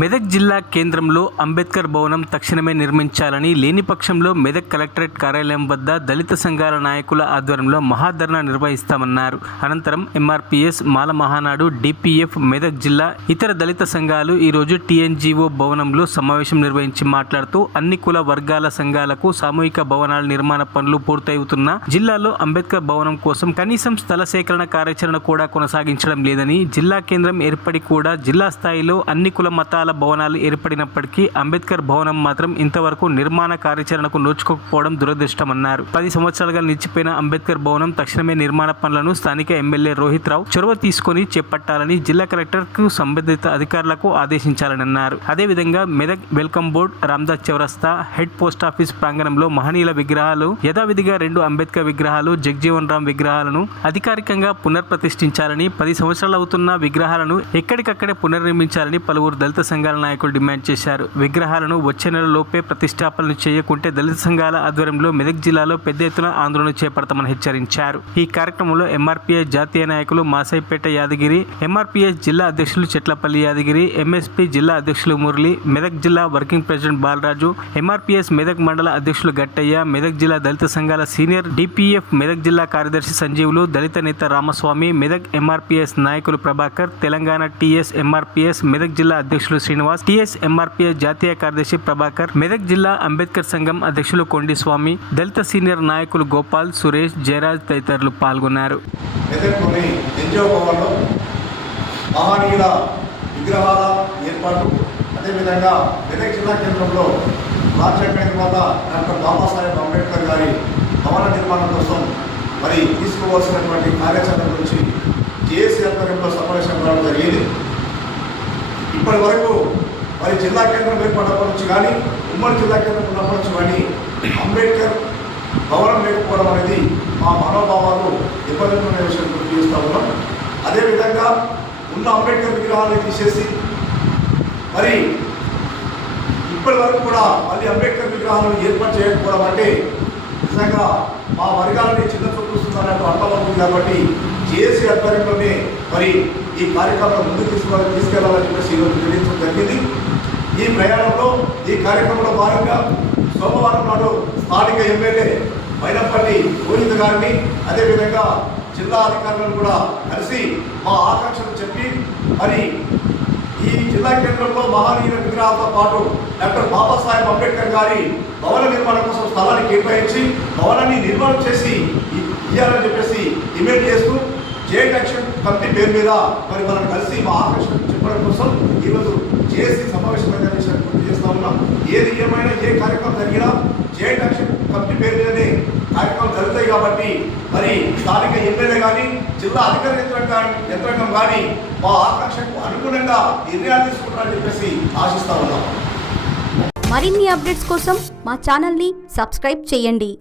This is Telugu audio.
మెదక్ జిల్లా కేంద్రంలో అంబేద్కర్ భవనం తక్షణమే నిర్మించాలని, లేని పక్షంలో మెదక్ కలెక్టరేట్ కార్యాలయం వద్ద దళిత సంఘాల నాయకుల ఆధ్వర్యంలో మహాధర్నా నిర్వహిస్తామన్నారు. అనంతరం ఎంఆర్పీఎస్, మాల మహానాడు, డిపిఎఫ్, మెదక్ జిల్లా ఇతర దళిత సంఘాలు ఈరోజు టీఎన్జీఓ భవనంలో సమావేశం నిర్వహించి మాట్లాడుతూ అన్ని కుల వర్గాల సంఘాలకు సామూహిక భవనాల నిర్మాణ పనులు పూర్తవుతున్నా జిల్లాలో అంబేద్కర్ భవనం కోసం కనీసం స్థల సేకరణ కార్యాచరణ కూడా కొనసాగించడం లేదని, జిల్లా కేంద్రం ఏర్పడి కూడా జిల్లా స్థాయిలో అన్ని కుల మతాల భవనాలు ఏర్పడినప్పటికీ అంబేద్కర్ భవనం మాత్రం ఇంతవరకు నిర్మాణ కార్యాచరణకు నోచుకోకపోవడం దురదృష్టమన్నారు. 10 సంవత్సరాలుగా నిలిచిపోయిన అంబేద్కర్ భవనం తక్షణమే నిర్మాణ పనులను స్థానిక ఎమ్మెల్యే రోహిత్ రావు చొరవ తీసుకుని చేపట్టాలని జిల్లా కలెక్టర్ కు సంబంధిత అధికారులకు ఆదేశించాలని అన్నారు. అదేవిధంగా మెదక్ వెల్కమ్ బోర్డ్, రామ్దాస్ చౌరస్తా, హెడ్ పోస్ట్ ఆఫీస్ ప్రాంగణంలో మహనీయుల విగ్రహాలు యథావిధిగా 2 అంబేద్కర్ విగ్రహాలు, జగ్జీవన్ రామ్ విగ్రహాలను అధికారికంగా పునర్ప్రతిష్ఠించాలని, 10 సంవత్సరాలు అవుతున్న విగ్రహాలను ఎక్కడికక్కడే పునర్నిర్మించాలని పలువురు దళిత సంఘాల నాయకులు డిమాండ్ చేశారు. విగ్రహాలను వచ్చే నెలలోపే ప్రతిష్టాపనలు చేయకుంటే దళిత సంఘాల ఆధ్వర్యంలో మెదక్ జిల్లాలో పెద్ద ఎత్తున ఆందోళన చేపడతామని హెచ్చరించారు. ఈ కార్యక్రమంలో ఎంఆర్పీఎస్ జాతీయ నాయకులు మాసైపేట యాదగిరి, ఎంఆర్పీఎస్ జిల్లా అధ్యక్షులు చెట్లపల్లి యాదగిరి, ఎంఎస్పీ జిల్లా అధ్యక్షులు మురళి, మెదక్ జిల్లా working president Balaraju, MRPS Medak మండల అధ్యక్షులు గట్టయ్య, మెదక్ జిల్లా దళిత సంఘాల సీనియర్ డిపిఎఫ్ మెదక్ జిల్లా కార్యదర్శి సంజీవులు, దళిత నేత రామస్వామి, మెదక్ ఎంఆర్పీఎస్ నాయకులు ప్రభాకర్, తెలంగాణ టీఎస్ ఎంఆర్పీఎస్ మెదక్ జిల్లా అధ్యక్షులు శ్రీనివాస్, టీఎస్ ఎంఆర్పీఎస్ జాతీయ కార్యదర్శి ప్రభాకర్, మెదక్ జిల్లా అంబేద్కర్ సంఘం అధ్యక్షులు కొండి స్వామి, దళిత సీనియర్ నాయకులు గోపాల్, సురేష్, జయరాజ్ తదితరులు పాల్గొన్నారు. మహనీయుల విగ్రహాల ఏర్పాటు, అదేవిధంగా మెదక్ జిల్లా కేంద్రంలో రాజ్యాంగ నిర్మాత డాక్టర్ బాబాసాహెబ్ అంబేద్కర్ గారి భవన నిర్మాణం కోసం మరి తీసుకోవాల్సినటువంటి కార్యాచరణ గురించి జేఏసీ ఆధ్వర్యంలో సమావేశం రావడం జరిగింది. ఇప్పటి వరకు మరి జిల్లా కేంద్రం ఏర్పడినప్పటి నుంచి కానీ, ఉమ్మడి జిల్లా కేంద్రం ఉన్నప్పటి నుంచి కానీ అంబేద్కర్ భవనం లేకపోవడం అనేది మా మనోభావాలు ఇబ్బందులున్న విషయం గుర్తు చేస్తూ ఉన్నాం. అదేవిధంగా ఉన్న అంబేద్కర్ విగ్రహాన్ని తీసేసి మరి ఇప్పటి వరకు కూడా మళ్ళీ అంబేద్కర్ విగ్రహాలను ఏర్పాటు చేయకపోవడం అంటే నిజంగా మా వర్గాలని చిన్న చూపిస్తున్నట్టు అర్థమవుతుంది. కాబట్టి జేఏసీ ఆధ్వర్యంలోనే మరి ఈ కార్యక్రమం ముందుకు తీసుకెళ్లాలని చెప్పేసి ఈరోజు నిర్ణయించడం జరిగింది. ఈ ప్రయాణంలో ఈ కార్యక్రమంలో భాగంగా సోమవారం నాడు స్థానిక ఎమ్మెల్యే మైనపల్లి గోవింద్ గారిని, అదేవిధంగా జిల్లా అధికారులను కూడా కలిసి మా ఆకాంక్షలు చెప్పి మరి ఈ జిల్లా కేంద్రంలో మహనీయుల విగ్రహాలతో పాటు డాక్టర్ బాబాసాహెబ్ అంబేద్కర్ గారి భవన నిర్మాణం కోసం స్థలాన్ని కేటాయించి భవనాన్ని నిర్మాణం చేసి ఇవ్వాలని చెప్పేసి డిమాండ్ చేస్తూ జేఎంట్ యాక్షన్ కమిటీ పేరు మీద మరి మనం కలిసి మా ఆకాంక్షలు చెప్పడం కోసం ఈరోజు జేఏసీ సమావేశం గుర్తు చేస్తా ఉన్నాం. ఏది ఏమైనా ఏ కార్యక్రమం జరిగినా జేఎంట్ యాక్షన్ కమిటీ పేరు మీదనే కార్యక్రమం జరుగుతాయి. కాబట్టి మరి స్థానిక ఎమ్మెల్యే కానీ, జిల్లా అధికార యంత్రాంగం కానీ మా ఆకాంక్షకు అనుగుణంగా నిర్ణయాలు తీసుకుంటారని చెప్పేసి ఆశిస్తా ఉన్నాం. మరిన్ని అప్డేట్స్ కోసం మా ఛానల్ని సబ్స్క్రైబ్ చేయండి.